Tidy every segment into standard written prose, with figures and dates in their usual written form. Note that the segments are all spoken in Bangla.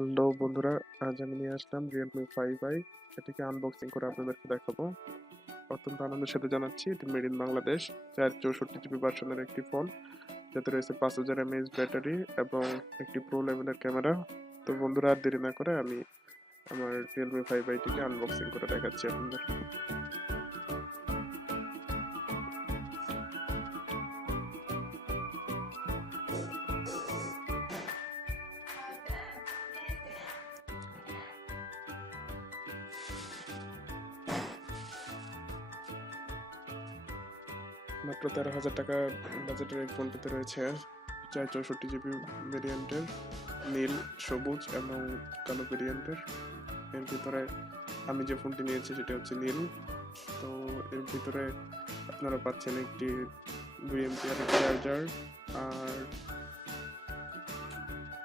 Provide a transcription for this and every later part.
হ্যালো বন্ধুরা, আজ আমি নিয়ে আসলাম Realme 5i। এটাকে আনবক্সিং করে আপনাদেরকে দেখাবো। অত্যন্ত আনন্দের সাথে জানাচ্ছি এটি মেড ইন বাংলাদেশ। 464 জিবি ভার্সনের একটি ফোন, যাতে রয়েছে 5000 mAh ব্যাটারি এবং একটি প্রো লেভেলের ক্যামেরা। তো বন্ধুরা, আর দেরি না করে আমি আমার Realme 5i টিকে আনবক্সিং করে দেখাচ্ছি আপনাদের। মাত্র 13,000 টাকা বাজেটের এই ফোনটিতে রয়েছে 464 জিবি ভেরিয়েন্টের নীল, সবুজ এবং কালো ভেরিয়েন্টের। এর ভিতরে আমি যে ফোনটি নিয়েছি সেটা হচ্ছে নীল। তো এর ভিতরে আপনারা পাচ্ছেন একটি 2 এমপিআর চার্জার, আর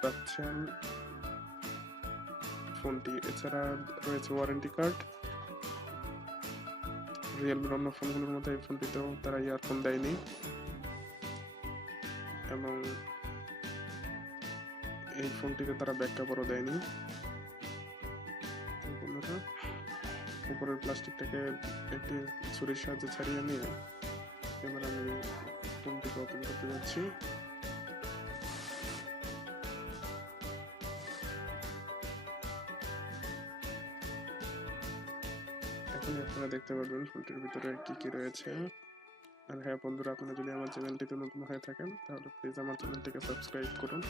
পাচ্ছেন ফোনটি। এছাড়া রয়েছে ওয়ারেন্টি কার্ড। রিয়েলমির অন্য ফোনগুলোর মধ্যে এই ফোনটিতেও তারা ইয়ারফোন দেয়নি, এবং এই ফোনটিতে তারা ব্যাক কভারও দেয়নি। উপরের প্লাস্টিকটাকে একটি ছুরির সাহায্যে ছাড়িয়ে নিয়ে এবার আমি ফোনটিকে ওপেন করতে যাচ্ছি। এখন আপনারা দেখতে পারবেন ফোনটির ভিতরে কি কি রয়েছে। আর হ্যাঁ বন্ধুরা, আপনারা যদি আমার চ্যানেলটিতে নতুন হয়ে থাকেন তাহলে প্লিজ আমার চ্যানেলটিকে সাবস্ক্রাইব করুন।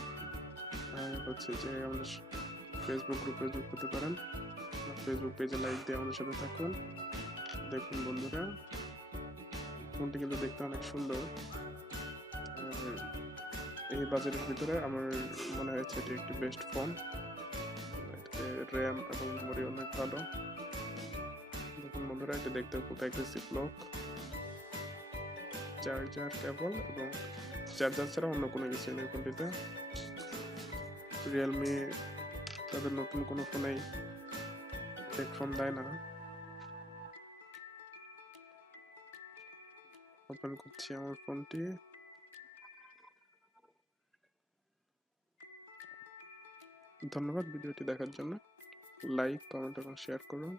আর হচ্ছে যে আমাদের ফেসবুক গ্রুপে যুক্ত হতে পারেন, ফেসবুক পেজে লাইক দিয়ে আমাদের সাথে থাকুন। দেখুন বন্ধুরা, ফোনটি কিন্তু দেখতে অনেক সুন্দর। এই বাজেটের ভিতরে আমার মনে হয়েছে এটি একটি বেস্ট ফোন। র্যাম এবং মেমোরি অনেক ভালো। দেখুন বন্ধুরা, এটা দেখতে খুব অ্যাগ্রেসিভ লুক। চার্জার কেবল এবং চার্জার ছাড়া অন্য কোনো কিছু নেই ফোনটিতে। রিয়েলমি তাদের নতুন কোনো ফোনেই হেডফোন দেয় না। ওপেন করছি আমার ফোনটি। ধন্যবাদ ভিডিওটি দেখার জন্য। লাইক, কমেন্ট এবং শেয়ার করুন।